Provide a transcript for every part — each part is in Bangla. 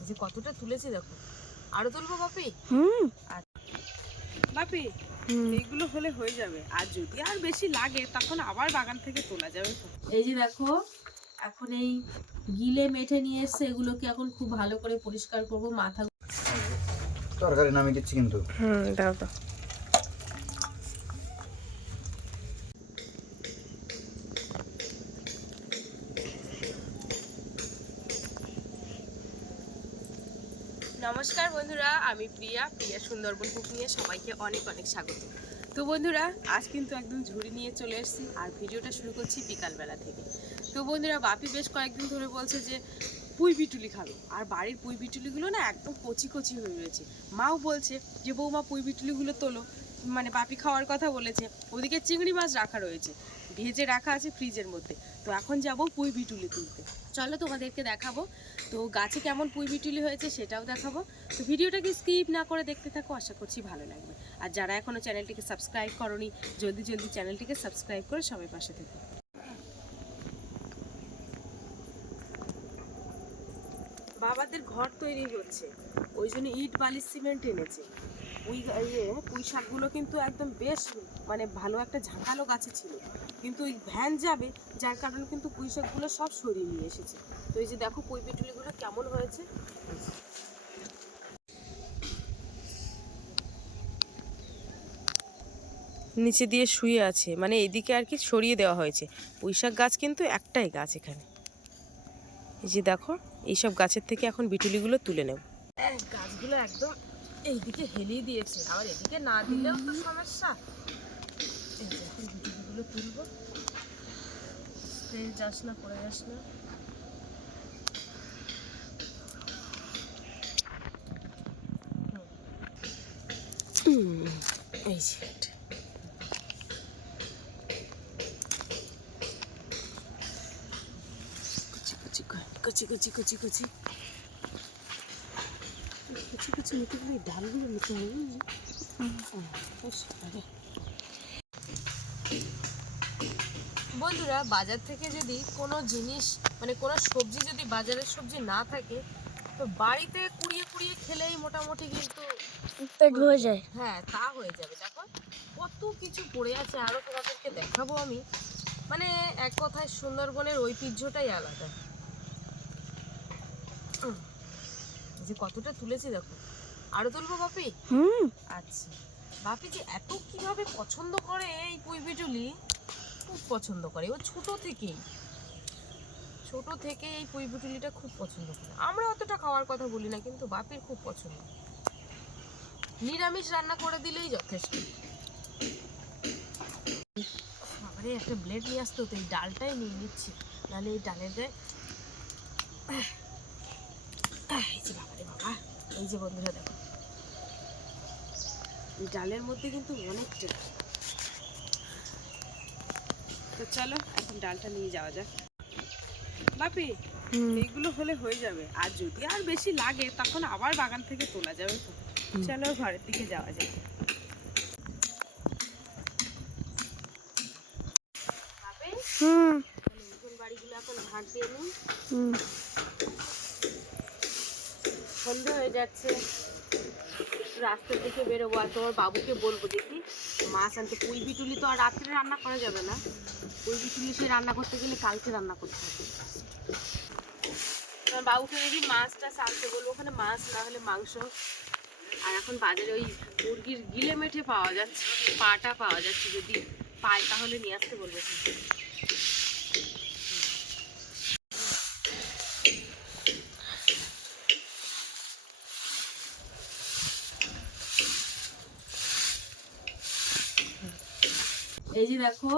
এই যে কতটা তুলেছি দেখো। আরও তুলবো বাপি? হুম। বাপি এইগুলো হলে হয়ে যাবে। আর যদি আর বেশি লাগে তখন আবার বাগান থেকে তোলা যাবে। এই যে দেখো এখন এই গিলে মেঠে নিয়ে এসছে এগুলোকে এখন খুব ভালো করে পরিষ্কার করব মাথা তরকারি নামিয়ে দিচ্ছি কিন্তু। হুম দাও দাও বন্ধুরা, আমি প্রিয়া প্রিয়া সুন্দরবন কুক নিয়ে সবাইকে অনেক অনেক স্বাগত। তো বন্ধুরা, আজ কিন্তু একদম ঝুড়ি নিয়ে চলে এসেছি আর ভিডিওটা শুরু করছি বিকালবেলা থেকে। তো বন্ধুরা, বাপি বেশ কয়েকদিন ধরে বলছে যে, পুঁই বিটুলি খাবে। আর বাড়ির পুঁই বিটুলিগুলো না একদম কচি কচি হয়ে রয়েছে। মাও বলছে যে, বৌমা, পুঁই বিটুলিগুলো তোলো। মানে বাপি খাওয়ার কথা বলেছে। ওদিকে চিংড়ি মাছ রাখা রয়েছে। ভেজে রাখা আছে ফ্রিজের মধ্যে। তো এখন যাব পুঁই বিটুলি তুলতে। চলো তোমাদেরকে দেখাবো। তো গাছে কেমন পুঁই বিটুলি হয়েছে সেটাও দেখাবো। তো ভিডিওটাকে স্কিপ না করে দেখতে থাকো, আশা করছি ভালো লাগবে। আর যারা এখনও চ্যানেলটিকে সাবস্ক্রাইব করনি, জলদি জলদি চ্যানেলটিকে সাবস্ক্রাইব করে সবাই পাশে থেকো। বাবাদের ঘর তৈরি হচ্ছে, ওই জন্য ইট বালি সিমেন্ট এনেছে। শাকগুলো কিন্তু একদম বেশ মানে ভালো একটা ঝাঁকালো গাছে ছিল। কিন্তু ওই ভ্যান যাবে, যার কারণে কিন্তু শাকগুলো সব সরিয়ে নিয়ে এসেছে। তো এই যে দেখো পিটুলিগুলো কেমন হয়েছে। নিচে দিয়ে শুয়ে আছে মানে এদিকে আর কি সরিয়ে দেওয়া হয়েছে। পুঁইশাক গাছ কিন্তু একটাই গাছ এখানে। এই যে দেখো, এইসব গাছের থেকে এখন বিটুলিগুলো তুলে নেব। গাছগুলো একদম এইদিকে হেলিয়ে দিয়েছে, আবার এদিকে না দিলেও তো সমস্যা। এই এখন গুটিগুলো তুলবো। তেল যাস না, পড়ে যাস না। এই যে। কুচি কুচি কুচি কুচি কুচি। কুচি কুচি কুচি নিতে গেলে ডালগুলো নিতে হবে। বন্ধুরা বাজার থেকে যদি কোনো জিনিস মানে কোনো সবজি যদি বাজারের সবজি না থাকে তো বাড়িতে কুড়িয়ে কুড়িয়ে খেলেই মোটামুটি কিন্তু পেট ভরে যায়। হ্যাঁ তা হয়ে যাবে। দেখো কত কিছু পড়ে আছে আরও তোমাদেরকে দেখাবো আমি। মানে এক কথায় সুন্দরবনের ঐতিহ্যটাই আলাদা। যে কতটা তুলেছি দেখো। আরও তুলবো বাপি? হুম। আচ্ছা। বাপি যে এত কীভাবে পছন্দ করে এই পুঁই বিটুলি খুব পছন্দ করে। ও ছোট থেকেই। ছোট থেকে এই পুঁই বিটুলিটা খুব পছন্দ করে। আমরা অতটা খাওয়ার কথা বলি না কিন্তু বাপির খুব পছন্দ। নিরামিষ রান্না করে দিলেই যথেষ্ট। বাবারে একটা ব্লেড নিয়ে আসতে হতো। এই ডালটাই নিয়ে নিচ্ছি। নাহলে এই ডালের এই যে বাবারে বাবা এই যে বন্ধুরা দেখো। ডালের মধ্যে কিন্তু অনেকটা তো চলো এখন ডালটা নিয়ে যাওয়া যাক। বাপি এইগুলো হলে হয়ে যাবে। আর যদি আর বেশি লাগে তখন আবার বাগান থেকে তোলা যাবে চলো ঘরের দিকে যাওয়া যাক। বাপি হুম বাড়িগুলো এখন ঝাঁট দিয়ে নিই হুম। সন্ধে হয়ে যাচ্ছে। রাস্তার দিকে বেরোবো আর তোমার বাবুকে বলব দেখি। মাছ আনতে পুঁই বিটুলি তো আর রাত্রে রান্না করা যাবে না। পুঁই বিটুলি সে রান্না করতে গেলে কালকে রান্না করতে হবে। তোমার বাবুকে দেখি মাছটা আনতে বলব। ওখানে মাছ না হলে মাংস। আর এখন বাজারে ওই মুরগির গিলে মেঠে পাওয়া যাচ্ছে, পাটা পাওয়া যাচ্ছে যদি পায় তাহলে নিয়ে আসতে বলব। দেখো,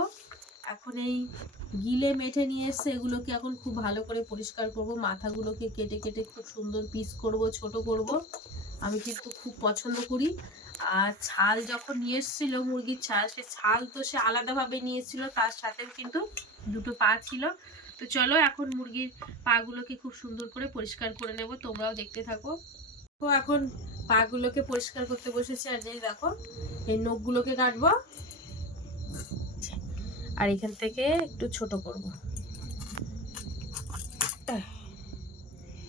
এখন এই গিলে মেঠে নিয়ে এসছে, এগুলোকে এখন খুব ভালো করে পরিষ্কার করব। মাথাগুলোকে কেটে কেটে খুব সুন্দর পিস করব, ছোট করব। আমি কিন্তু খুব পছন্দ করি। আর ছাল যখন নিয়ে এসেছিল মুরগির ছাল, সে ছাল তো সে আলাদাভাবে নিয়েছিল তার সাথেও কিন্তু দুটো পা ছিল। তো চলো এখন মুরগির পাগুলোকে খুব সুন্দর করে পরিষ্কার করে নেব, তোমরাও দেখতে থাকো। তো এখন পাগুলোকে পরিষ্কার করতে বসেছি, আর এই দেখো, এই নখগুলোকে কাটবো। আর এখান থেকে একটু ছোট করব।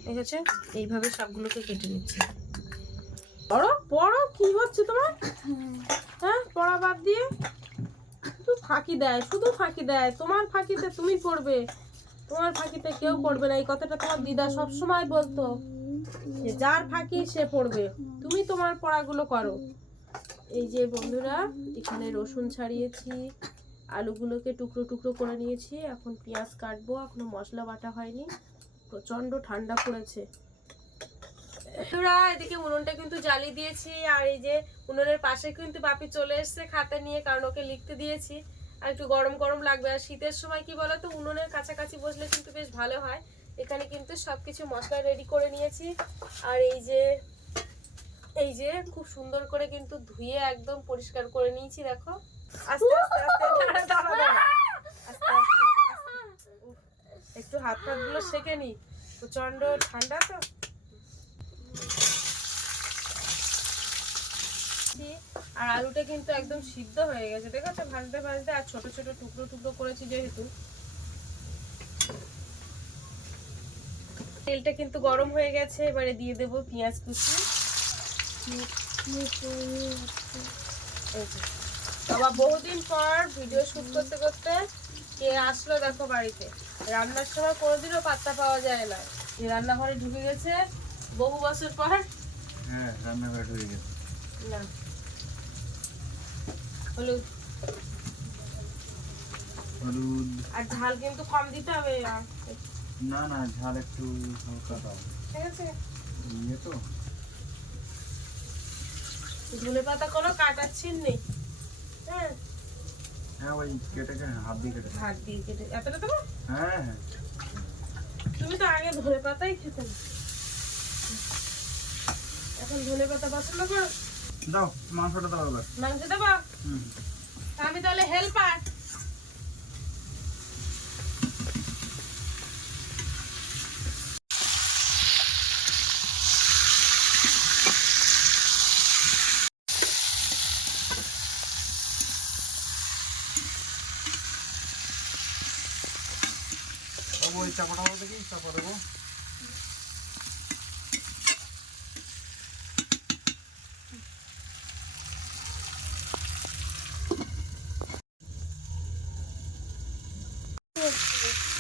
ঠিক আছে এইভাবে সবগুলোকে কেটে নিচ্ছি। পড়ো পড়ো কি হচ্ছে তোমার? হ্যাঁ? পড়া বাদ দিয়ে? শুধু ফাঁকি দেয়, শুধু ফাঁকি দেয়। তোমার ফাঁকিতে তুমি পড়বে। তোমার ফাঁকিতে কেউ পড়বে না। এই কথাটা তোমার দিদা সব সময় বলতো। যে যার ফাঁকি সে পড়বে। তুমি তোমার পড়াগুলো করো। এই যে বন্ধুরা, এখানে রসুন ছাড়িয়েছি। আলুগুলোকে টুকরো টুকরো করে নিয়েছি। এখন পেঁয়াজ কাটবো, এখনও মশলা বাটা হয়নি। প্রচণ্ড ঠান্ডা পড়েছে। বন্ধুরা, এদিকে উনুনটা কিন্তু জ্বালিয়ে দিয়েছি, আর এই যে উনুনের পাশে কিন্তু বাপি চলে এসেছে খাতা নিয়ে, কারণ ওকে লিখতে দিয়েছি। আর একটু গরম গরম লাগবে। আর শীতের সময় কি বলতো, উনুনের কাছাকাছি বসলে কিন্তু বেশ ভালো হয়। এখানে কিন্তু সবকিছু মশলা রেডি করে নিয়েছি। আর এই যে এই যে খুব সুন্দর করে কিন্তু ধুয়ে একদম পরিষ্কার করে নিয়েছি, দেখো। আস্তে আস্তে আস্তে একটু হাত হাতগুলো সেকে নি। প্রচণ্ড ঠান্ডা তো। আর আলুটা কিন্তু একদম সিদ্ধ হয়ে গেছে দেখেছ ভাজতে ভাজতে আর ছোট ছোট টুকরো টুকরো করেছি যেহেতু। তেলটা কিন্তু গরম হয়ে গেছে, এবারে দিয়ে দেবো পেঁয়াজ কুচি। বাবা বহুদিন পর ভিডিও শুট করতে করতে কে আসলো দেখো বাড়িতে। রান্নার সময় কোনোদিনও পাত্তা পাওয়া যায় না। এই রান্নাঘরে ঢুকে গেছে বহু বছর পর। হ্যাঁ রান্নাঘাট হয়ে গেছে। না। হলুদ। হলুদ। আর ঝাল কিন্তু কম দিতে হবে। আহ, না না ঝাল একটু হালকা দাও। ঠিক আছে। তো। ধনে পাতা কোনো কাটার ছিন নেই। হ্যাঁ ওই কেটে কেটে হাত দিয়ে কেটে হাত দিয়ে কেটে এতটা দেবো? হ্যাঁ হ্যাঁ। তুমি তো আগে ধরে পাতাই খেতে এখন ধনে পাতা পছন্দ করো? দাও মাংসটা দাও এবার। মাংস দেবো? আমি তাহলে হেল্পার বাবু ওই চাপাটা বলতে কি চাপা দেবো।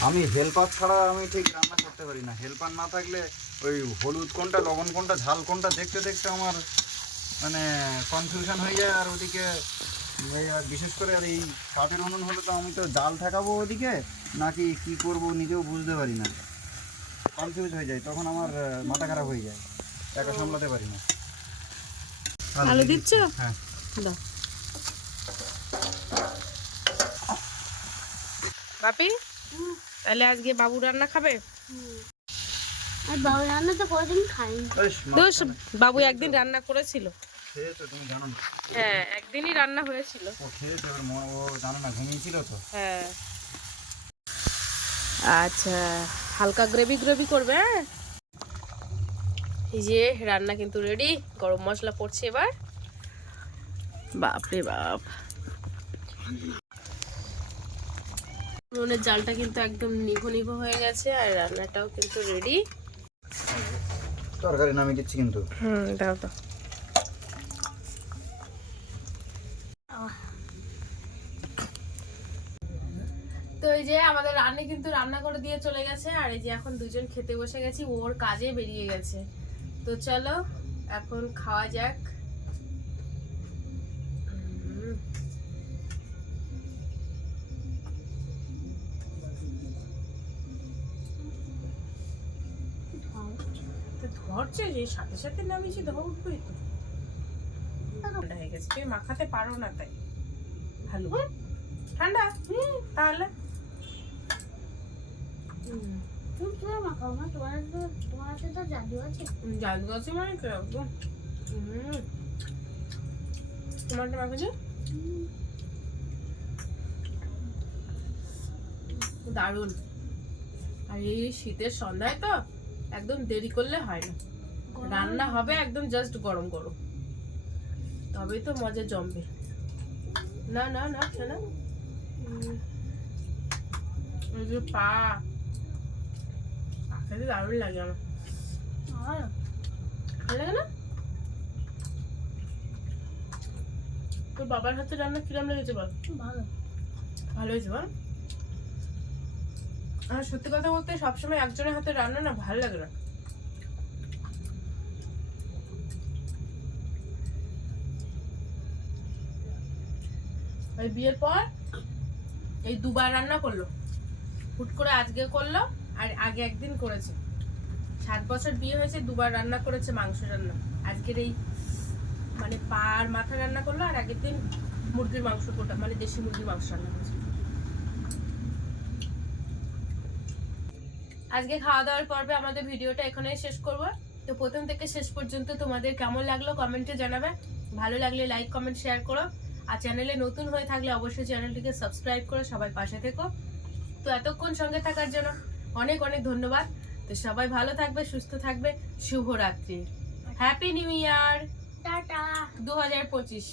আমি হেল্পার ছাড়া আমি ঠিক রান্না করতে পারি না। হেল্পার না থাকলে ওই হলুদ কোনটা, লবণ কোনটা, ঝাল কোনটা দেখতে দেখতে আমার মানে কনফিউশন হয়ে যায় আর ওদিকে এই আর বিশেষ করে আর এই পাটের উনুন হলে তো আমি তো জাল ঠেকাবো ওদিকে নাকি কি করব নিজেও বুঝতে পারি না। কনফিউজ হয়ে যায় তখন আমার মাথা খারাপ হয়ে যায় একা সামলাতে পারি না। আলু দিচ্ছ? হ্যাঁ। দাও। বাপি তাহলে আজকে বাবু রান্না খাবে? আর বাবু রান্না তো দোষ বাবু একদিন রান্না করেছিল। খেয়েছো তুমি জানো না। হ্যাঁ একদিনই রান্না হয়েছিল। ও খেয়েছে ওর ও জানো না ঘুমিয়েছিল তো। হ্যাঁ। আচ্ছা হালকা গ্রেভি গ্রেভি করবে হ্যাঁ? এই যে রান্না কিন্তু রেডি গরম মশলা পড়ছে এবার। বাপ। রে বাপ উনুনের জালটা কিন্তু একদম নিভো নিভো হয়ে গেছে আর রান্নাটাও কিন্তু রেডি। তরকারি নামে দিচ্ছি কিন্তু। হুম দাও তো। এই যে আমাদের রান্না কিন্তু রান্না করে দিয়ে চলে গেছে, আর এই যে এখন দুজন খেতে বসে গেছি ওর কাজে বেরিয়ে গেছে। তো চলো, এখন খাওয়া যাক। ধরছে যে সাথে সাথে নামিয়েছি ধরবই তো। ঠান্ডা হয়ে গেছে, তুমি মাখাতে পারো না তাই। ভালো। ঠান্ডা? তাহলে হুম। তুমি তোমার মাখাও না তোমার তো তোমার হাতে তো জাদু আছে জাদু আছে মানে তোমারটা মাখেছো দারুণ। আর এই শীতের সন্ধ্যায় তো একদম দেরি করলে হয় না। রান্না হবে একদম জাস্ট গরম গরম। তবেই তো মজা জমবে। না না না শোনা এই যে পা। খেতে দারুণ লাগে আমার। ভালো লাগে না? তোর বাবার হাতে রান্না কিরম লেগেছে বল? ভালো। ভালো হয়েছে বল? আর সত্যি কথা বলতে সবসময় একজনের হাতে রান্না না ভালো লাগে না। বিয়ের পর এই দুবার রান্না করল। হুট করে আজকে করল। আর আগে একদিন করেছে। সাত বছর বিয়ে হয়েছে, দুবার রান্না করেছে মাংস রান্না। আজকের এই মানে পা আর মাথা রান্না করল, আর আগের দিন মুরগির মাংস কোটা মানে দেশি মুরগির মাংস রান্না করেছে। আজকে খাওয়া দাওয়ার পর্বে আমাদের ভিডিওটা এখানেই শেষ করব। তো প্রথম থেকে শেষ পর্যন্ত তোমাদের কেমন লাগল কমেন্টে জানাবে। ভালো লাগলে লাইক, কমেন্ট, শেয়ার করো। আর চ্যানেলে নতুন হয়ে থাকলে অবশ্যই চ্যানেলটিকে সাবস্ক্রাইব করো, সবাই পাশে থেকো। তো এতক্ষণ সঙ্গে থাকার জন্য অনেক অনেক ধন্যবাদ। তো সবাই ভালো থাকবে সুস্থ থাকবে। শুভরাত্রি। Happy new year tata. দু হাজার পঁচিশ।